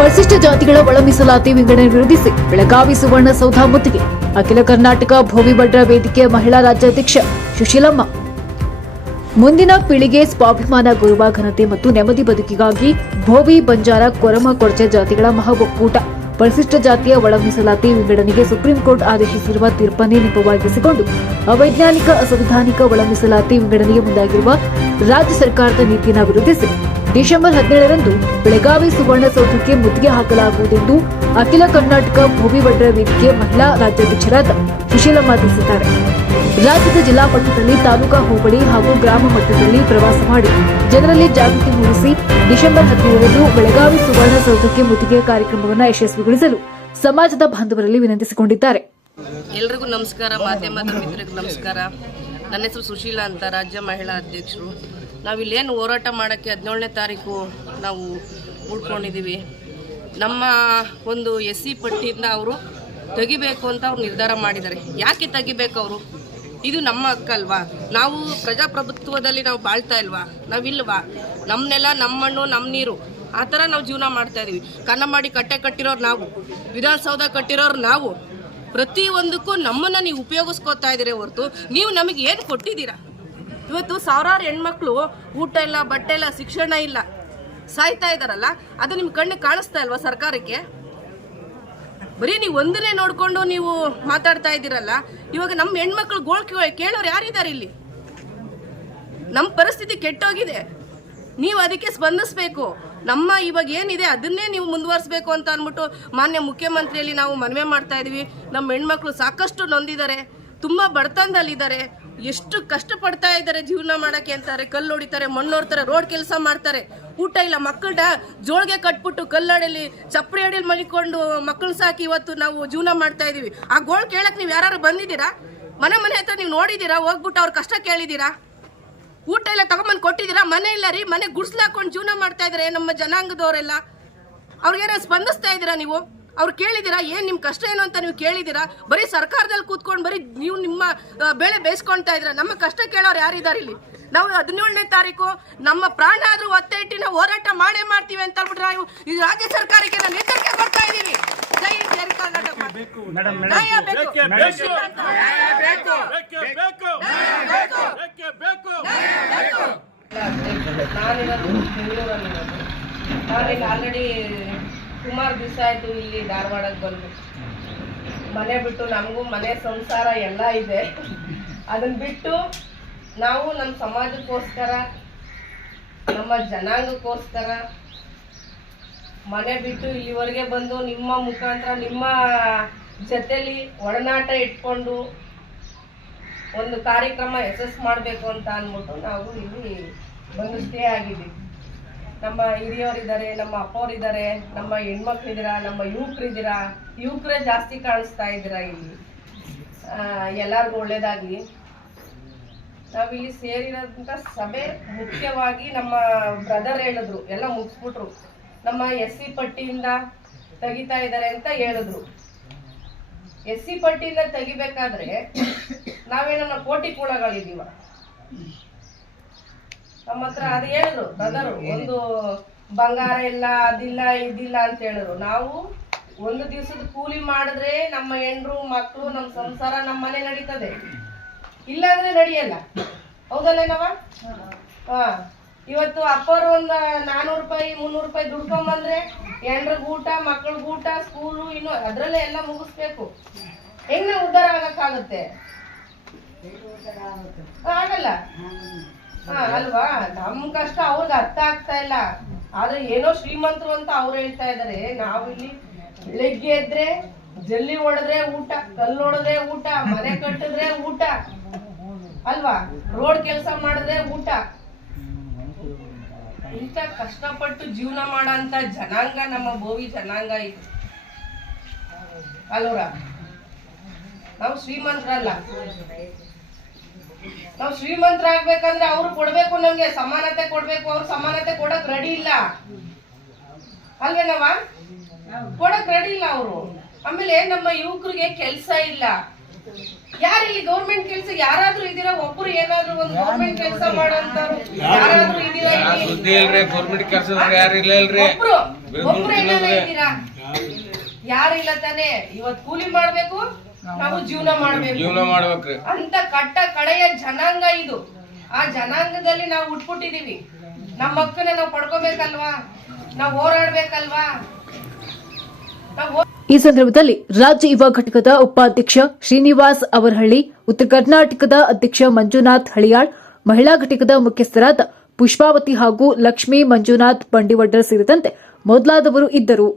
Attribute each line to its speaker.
Speaker 1: ಪರಿಶಿಷ್ಟ ಜಾತಿಗಳ ಒಳ ಮೀಸಲಾತಿ ವಿಂಗಡಣೆ ವಿರೋಧಿಸಿ ಬೆಳಗಾವಿ ಸುವರ್ಣಸೌಧ ಮುತ್ತಿಗೆ ಅಖಿಲ ಕರ್ನಾಟಕ ಭೋವಿ ಭಟ್ರ ವೇದಿಕೆ ಮಹಿಳಾ ರಾಜ್ಯಾಧ್ಯಕ್ಷ ಸುಶೀಲಮ್ಮ. ಮುಂದಿನ ಪೀಳಿಗೆ ಸ್ವಾಭಿಮಾನ ಗೌರವ ಘನತೆ ಮತ್ತು ನೆಮ್ಮದಿ ಬದುಕಿಗಾಗಿ ಭೋವಿ ಬಂಜಾರ ಕೊರಮ ಕೊರಚೆ ಜಾತಿಗಳ ಮಹಾ ಒಕ್ಕೂಟ ಪರಿಶಿಷ್ಟ ಜಾತಿಯ ಒಳ ಮೀಸಲಾತಿ ವಿಂಗಡಣೆಗೆ ಸುಪ್ರೀಂ ಕೋರ್ಟ್ ಆದೇಶಿಸಿರುವ ತೀರ್ಪನ್ನೇ ನೆಪವಾಗಿಸಿಕೊಂಡು ಅವೈಜ್ಞಾನಿಕ ಅಸಂವಿಧಾನಿಕ ಒಳ ಮೀಸಲಾತಿ ವಿಂಗಡಣೆಗೆ ಮುಂದಾಗಿರುವ ರಾಜ್ಯ ಸರ್ಕಾರದ ನೀತಿಯನ್ನು ವಿರೋಧಿಸಿ ಡಿಸೆಂಬರ್ ಹದಿನೇಳರಂದು ಬೆಳಗಾವಿ ಸುವರ್ಣಸೌಧಕ್ಕೆ ಮುತ್ತಿಗೆ ಹಾಕಲಾಗುವುದೆಂದು ಅಖಿಲ ಕರ್ನಾಟಕ ಭೂಮಿ ಭಟ್ರ ವೇದಿಕೆ ಮಹಿಳಾ ರಾಜ್ಯಾಧ್ಯಕ್ಷರಾದ ಸುಶೀಲಮ್ಮ ತಿಳಿಸಿದ್ದಾರೆ. ರಾಜ್ಯದ ಜಿಲ್ಲಾ ಮಟ್ಟದಲ್ಲಿ ತಾಲೂಕಾ ಹೋಬಳಿ ಹಾಗೂ ಗ್ರಾಮ ಮಟ್ಟದಲ್ಲಿ ಪ್ರವಾಸ ಮಾಡಿ ಜನರಲ್ಲಿ ಜಾಗೃತಿ ಮೂಡಿಸಿ ಡಿಸೆಂಬರ್ ಹದಿನೇಳರಂದು ಬೆಳಗಾವಿ ಸುವರ್ಣಸೌಧಕ್ಕೆ ಮುತ್ತಿಗೆ ಕಾರ್ಯಕ್ರಮವನ್ನು ಯಶಸ್ವಿಗೊಳಿಸಲು ಸಮಾಜದ ಬಾಂಧವರಲ್ಲಿ ವಿನಂತಿಸಿಕೊಂಡಿದ್ದಾರೆ.
Speaker 2: ಎಲ್ರಿಗೂ ನಮಸ್ಕಾರ ಮಾಧ್ಯಮದ ಮಿತ್ರರಿಗೆ ನಮಸ್ಕಾರ. ನನ್ನ ಹೆಸರು ಸುಶೀಲಾ ಅಂತ, ರಾಜ್ಯ ಮಹಿಳಾ ಅಧ್ಯಕ್ಷರು. ನಾವಿಲ್ಲೇನು ಹೋರಾಟ ಮಾಡೋಕ್ಕೆ ಹದಿನೇಳನೇ ತಾರೀಕು ನಾವು ಉಳ್ಕೊಂಡಿದ್ದೀವಿ. ನಮ್ಮ ಒಂದು ಎಸ್ ಸಿ ಪಟ್ಟಿಯಿಂದ ಅವರು ತೆಗಿಬೇಕು ಅಂತ ಅವ್ರು ನಿರ್ಧಾರ ಮಾಡಿದ್ದಾರೆ. ಯಾಕೆ ತೆಗಿಬೇಕು ಅವರು? ಇದು ನಮ್ಮ ಹಕ್ಕಲ್ವಾ? ನಾವು ಪ್ರಜಾಪ್ರಭುತ್ವದಲ್ಲಿ ನಾವು ಬಾಳ್ತಾ ಇಲ್ವಾ? ನಾವಿಲ್ವಾ? ನಮ್ಮನೆಲ್ಲ ನೆಲ ನಮ್ಮ ಮಣ್ಣು ನಮ್ಮ ನೀರು ಆ ಥರ ನಾವು ಜೀವನ ಮಾಡ್ತಾ ಇದೀವಿ ಕನ್ನಂಬಾಡಿ ಕಟ್ಟೆ ಕಟ್ಟಿರೋರು ನಾವು. ವಿಧಾನಸೌಧ ಕಟ್ಟಿರೋರು ನಾವು. ಪ್ರತಿಯೊಂದಕ್ಕೂ ನಮ್ಮನ್ನು ನೀವು ಉಪಯೋಗಿಸ್ಕೋತಾ ಇದ್ದೀರಿ ಹೊರತು ನೀವು ನಮಗೆ ಏನು ಕೊಟ್ಟಿದ್ದೀರಾ? ಇವತ್ತು ಸಾವಿರಾರು ಹೆಣ್ಮಕ್ಳು ಊಟ ಇಲ್ಲ, ಬಟ್ಟೆ ಇಲ್ಲ, ಶಿಕ್ಷಣ ಇಲ್ಲ. ಸಾಯ್ತಾ ಇದ್ದಾರಲ್ಲ ಅದು ನಿಮ್ಮ ಕಣ್ಣಿಗೆ ಕಾಣಿಸ್ತಾ ಇಲ್ವಾ ಸರ್ಕಾರಕ್ಕೆ? ಬರೀ ನೀವು ಒಂದನ್ನೇ ನೋಡಿಕೊಂಡು ನೀವು ಮಾತಾಡ್ತಾ ಇದ್ದೀರಲ್ಲ, ಇವಾಗ ನಮ್ಮ ಹೆಣ್ಮಕ್ಳು ಗೋಳ್ ಕೇಳೋರು ಯಾರಿದ್ದಾರೆ ಇಲ್ಲಿ? ನಮ್ಮ ಪರಿಸ್ಥಿತಿ ಕೆಟ್ಟೋಗಿದೆ. ನೀವು ಅದಕ್ಕೆ ಸ್ಪಂದಿಸಬೇಕು. ನಮ್ಮ ಇವಾಗ ಏನಿದೆ ಅದನ್ನೇ ನೀವು ಮುಂದುವರಿಸಬೇಕು ಅಂತ ಅಂದ್ಬಿಟ್ಟು ಮಾನ್ಯ ಮುಖ್ಯಮಂತ್ರಿಯಲ್ಲಿ ನಾವು ಮನವಿ ಮಾಡ್ತಾ ಇದೀವಿ. ನಮ್ಮ ಹೆಣ್ಮಕ್ಳು ಸಾಕಷ್ಟು ನೊಂದಿದ್ದಾರೆ. ತುಂಬ ಬಡತನದಲ್ಲಿದ್ದಾರೆ. ಎಷ್ಟು ಕಷ್ಟಪಡ್ತಾ ಇದ್ದಾರೆ ಜೀವನ ಮಾಡಕ್ಕೆ ಅಂತಾರೆ, ಕಲ್ಲು ಹೊಡಿತಾರೆ, ಮಣ್ಣು ರೋಡ್ ಕೆಲಸ ಮಾಡ್ತಾರೆ. ಊಟ ಇಲ್ಲ ಮಕ್ಕಳ ಜೋಳಿಗೆ ಕಟ್ಬಿಟ್ಟು ಕಲ್ಲಡಿಲಿ ಚಪ್ಪಡಿ ಅಡಿಯಲ್ಲಿ ಮಲಿಕೊಂಡು ಮಕ್ಕಳು ಸಾಕಿ ಇವತ್ತು ನಾವು ಜೀವನ ಮಾಡ್ತಾ ಇದೀವಿ. ಆ ಗೋಳ್ ಕೇಳಕ್ ನೀವು ಯಾರು ಬಂದಿದ್ದೀರಾ? ಮನೆ ಮನೆ ಹತ್ರ ನೀವು ನೋಡಿದ್ದೀರಾ? ಹೋಗ್ಬಿಟ್ಟು ಅವ್ರ ಕಷ್ಟ ಕೇಳಿದ್ದೀರಾ? ಊಟ ಎಲ್ಲ ತಗೊಂಬಂದು ಕೊಟ್ಟಿದ್ದೀರಾ? ಮನೆ ಇಲ್ಲ ರೀ, ಮನೆ ಗುಡ್ಸ್ಲಾಕೊಂಡು ಜೀವನ ಮಾಡ್ತಾ ಇದ್ದಾರೆ ನಮ್ಮ ಜನಾಂಗದವರೆಲ್ಲ. ಅವ್ರಿಗೇನೋ ಸ್ಪಂದಿಸ್ತಾ ಇದ್ದೀರಾ ನೀವು? ಅವ್ರು ಕೇಳಿದ್ದೀರಾ? ಏನು ನಿಮ್ಮ ಕಷ್ಟ ಏನು ಅಂತ ನೀವು ಕೇಳಿದ್ದೀರಾ? ಬರೀ ಸರ್ಕಾರದಲ್ಲಿ ಕೂತ್ಕೊಂಡು ಬರೀ ನೀವು ನಿಮ್ಮ ಬೆಳೆ ಬೇಯಿಸ್ಕೊಳ್ತಾ ಇದ್ದೀರಾ? ನಮ್ಮ ಕಷ್ಟ ಕೇಳೋರು ಯಾರಿದ್ದಾರೆ ಇಲ್ಲಿ? ನಾವು ಹದಿನೇಳನೇ ತಾರೀಕು ನಮ್ಮ ಪ್ರಾಣ ಆದರೂ ಒತ್ತೆ ಇಟ್ಟು ನಾವು ಹೋರಾಟ ಮಾಡೇ ಮಾಡ್ತೀವಿ ಅಂತ ಹೇಳ್ಬಿಟ್ರೆ ನಾವು ಈ ರಾಜ್ಯ ಸರ್ಕಾರಕ್ಕೆ ನಾನು ಎಚ್ಚರಿಕೆ ಕೊಡ್ತಾ ಇದ್ದೀವಿ ಜೈ ಜೈ ಕರ್ನಾಟಕ. ನಾನಿರೋದು ನಾನಿಲ್ಲಿ ಆಲ್ರೆಡಿ ಸುಮಾರು ದಿವಸ ಆಯಿತು ಇಲ್ಲಿ ಧಾರವಾಡಕ್ಕೆ ಬಂದು. ಮನೆ ಬಿಟ್ಟು ನಮಗೂ ಮನೆ ಸಂಸಾರ ಎಲ್ಲ ಇದೆ. ಅದನ್ನ ಬಿಟ್ಟು ನಾವು ನಮ್ಮ ಸಮಾಜಕ್ಕೋಸ್ಕರ, ನಮ್ಮ ಜನಾಂಗಕ್ಕೋಸ್ಕರ ಮನೆ ಬಿಟ್ಟು ಇಲ್ಲಿವರೆಗೆ ಬಂದು ನಿಮ್ಮ ಮುಖಾಂತರ ನಿಮ್ಮ ಜೊತೆಲಿ ಒಡನಾಟ ಇಟ್ಕೊಂಡು ಒಂದು ಕಾರ್ಯಕ್ರಮ ಯಶಸ್ ಮಾಡಬೇಕು ಅಂತ ಅಂದ್ಬಿಟ್ಟು ನಾವು ಇಲ್ಲಿ ಬಂದು ಸ್ಟೇ ಆಗಿದ್ದೀವಿ. ನಮ್ಮ ಹಿರಿಯವರಿದ್ದಾರೆ ನಮ್ಮ ಅಪ್ಪವರಿದ್ದಾರೆ, ನಮ್ಮ ಹೆಣ್ಮಕ್ಳಿದ್ದೀರಾ, ನಮ್ಮ ಯುವಕರಿದ್ದೀರಾ, ಯುವಕರೇ ಜಾಸ್ತಿ ಕಾಣಿಸ್ತಾ ಇದ್ದೀರಾ ಇಲ್ಲಿ? ಎಲ್ಲರಿಗೂ ಒಳ್ಳೇದಾಗಲಿ. ನಾವಿಲ್ಲಿ ಸೇರಿರೋದಂಥ ಸಭೆ ಮುಖ್ಯವಾಗಿ ನಮ್ಮ ಬ್ರದರ್ ಹೇಳಿದ್ರು, ಎಲ್ಲ ಮುಗಿಸ್ಬಿಟ್ರು. ನಮ್ಮ ಎಸ್ ಸಿ ಪಟ್ಟಿಯಿಂದ ತೆಗಿತಾ ಇದ್ದಾರೆ ಅಂತ ಹೇಳಿದ್ರು. ಎಸ್ ಸಿ ಪಟ್ಟಿಯಿಂದ ತೆಗಿಬೇಕಾದ್ರೆ ನಾವೇನೋ ಕೋಟಿ ಕೂಳಗಳಿದೀವ ನಮ್ಮ ಹತ್ರ ಅದು ಹೇಳಿದ್ರು ಬಂದರು ಒಂದು ಬಂಗಾರ ಇಲ್ಲ ಅದಿಲ್ಲ ಇದಿಲ್ಲ ಅಂತ ಹೇಳಿದ್ರು. ನಾವು ಒಂದು ದಿವಸದ ಕೂಲಿ ಮಾಡಿದ್ರೆ ನಮ್ಮ ಹೆಂಡ್ರು ಮಕ್ಕಳು ನಮ್ಮ ಸಂಸಾರ ನಮ್ಮ ಮನೆ ನಡೀತದೆ. ಇಲ್ಲಾಂದ್ರೆ ನಡೆಯಲ್ಲ. ಹೌದಲ್ಲೇನವ ಹಾ. ಇವತ್ತು ಅಪ್ಪರು ಒಂದು ನಾನೂರು ರೂಪಾಯಿ ಮುನ್ನೂರು ರೂಪಾಯಿ ದುಡ್ಕೊಂಬಂದ್ರೆ ಎಂಡ್ರ ಊಟ ಮಕ್ಳಿಗೆ ಊಟ ಸ್ಕೂಲು ಇನ್ನು ಅದ್ರಲ್ಲೇ ಎಲ್ಲ ಮುಗಿಸ್ಬೇಕು. ಹೆಂಗ ಉದ್ಧಾರ ಆಗಕ್ಕಾಗುತ್ತೆ? ಆಗಲ್ಲ. ಅಲ್ವಾ? ನಮ್ ಕಷ್ಟ ಅವ್ರಿಗೆ ಅರ್ಥ ಆಗ್ತಾ ಇಲ್ಲ. ಆದ್ರೆ ಏನೋ ಶ್ರೀಮಂತರು ಅಂತ ಅವ್ರು ಹೇಳ್ತಾ ಇದಾರೆ. ನಾವಿಲ್ಲಿ ಬೆಳಿಗ್ಗೆ ಎದ್ರೆ ಜಲ್ಲಿ ಹೊಡೆದ್ರೆ ಊಟ, ಕಲ್ಲು ಹೊಡೆದ್ರೆ ಊಟ, ಮನೆ ಕಟ್ಟಿದ್ರೆ ಊಟ. ಅಲ್ವಾ? ರೋಡ್ ಕೆಲಸ ಮಾಡಿದ್ರೆ ಊಟ. ಇಂಥ ಕಷ್ಟಪಟ್ಟು ಜೀವನ ಮಾಡಂತ ಜನಾಂಗ ನಮ್ಮ ಬೋವಿ ಜನಾಂಗ ಇದು. ಅಲ್ವರ? ನಾವು ಶ್ರೀಮಂತರಲ್ಲ. ನಾವು ಶ್ರೀಮಂತರಾಗ್ಬೇಕಂದ್ರೆ ಅವ್ರು ಕೊಡ್ಬೇಕು ನಮ್ಗೆ ಸಮಾನತೆ ಕೊಡ್ಬೇಕು ಅವ್ರು ಸಮಾನತೆ ಕೊಡಕ್ ರೆಡಿ ಇಲ್ಲ. ಅಲ್ವೇನವ ಕೊಡಕ್ ರೆಡಿ ಇಲ್ಲ ಅವರು. ಆಮೇಲೆ ನಮ್ಮ ಯುವಕರಿಗೆ ಕೆಲ್ಸ ಇಲ್ಲ. ಯಾರು ಇಲ್ಲಿ ಗೌರ್ಮೆಂಟ್ ಕೆಲಸ ಯಾರಾದ್ರೂ ಇದೀರಾ ಒಬ್ರು ಏನಾದ್ರೂ ಒಂದು ಗೌರ್ಮೆಂಟ್ ಕೆಲಸ ಮಾಡೋಂತಾರು ಯಾರಾದ್ರೂ ಇದೀರಾ?
Speaker 3: ಸುದ್ದಿ ಇಲ್ರಿ? ಗೌರ್ಮೆಂಟ್ ಯಾರು ಇಲ್ಲ ಇಲ್ರಿ?
Speaker 2: ಒಬ್ರು ಒಬ್ರು ಏನಾರ ಇದ್ದೀರಾ? ಯಾರು ಇಲ್ಲ ತಾನೆ? ಇವತ್ ಕೂಲಿ ಮಾಡ್ಬೇಕು ನಾವು ಜೀವನ ಮಾಡ್ಬೇಕು.
Speaker 3: ಜೀವನ ಮಾಡ್ಬೇಕ್ರಿ.
Speaker 2: ಅಂತ ಕಟ್ಟ ಕಡೆಯ ಜನಾಂಗ ಇದು. ಆ ಜನಾಂಗದಲ್ಲಿ ನಾವು ಹುಟ್ಬಿಟ್ಟಿದೀವಿ ನಮ್ಮ ಹಕ್ಕನ್ನ ನಾವು ಪಡ್ಕೋಬೇಕಲ್ವಾ? ನಾವು ಹೋರಾಡ್ಬೇಕಲ್ವಾ?
Speaker 1: ಈ ಸಂದರ್ಭದಲ್ಲಿ ರಾಜ್ಯ ಯುವ ಘಟಕದ ಉಪಾಧ್ಯಕ್ಷ ಶ್ರೀನಿವಾಸ್ ಅವರಹಳ್ಳಿ ಉತ್ತರ ಕರ್ನಾಟಕದ ಅಧ್ಯಕ್ಷ ಮಂಜುನಾಥ್ ಹಳಿಯಾಳ್ ಮಹಿಳಾ ಘಟಕದ ಮುಖ್ಯಸ್ಥರಾದ ಪುಷ್ಪಾವತಿ ಹಾಗೂ ಲಕ್ಷ್ಮೀ ಮಂಜುನಾಥ್ ಬಂಡಿವಡ್ಡರ್ ಸೇರಿದಂತೆ ಮೊದಲಾದವರು ಇದ್ದರು.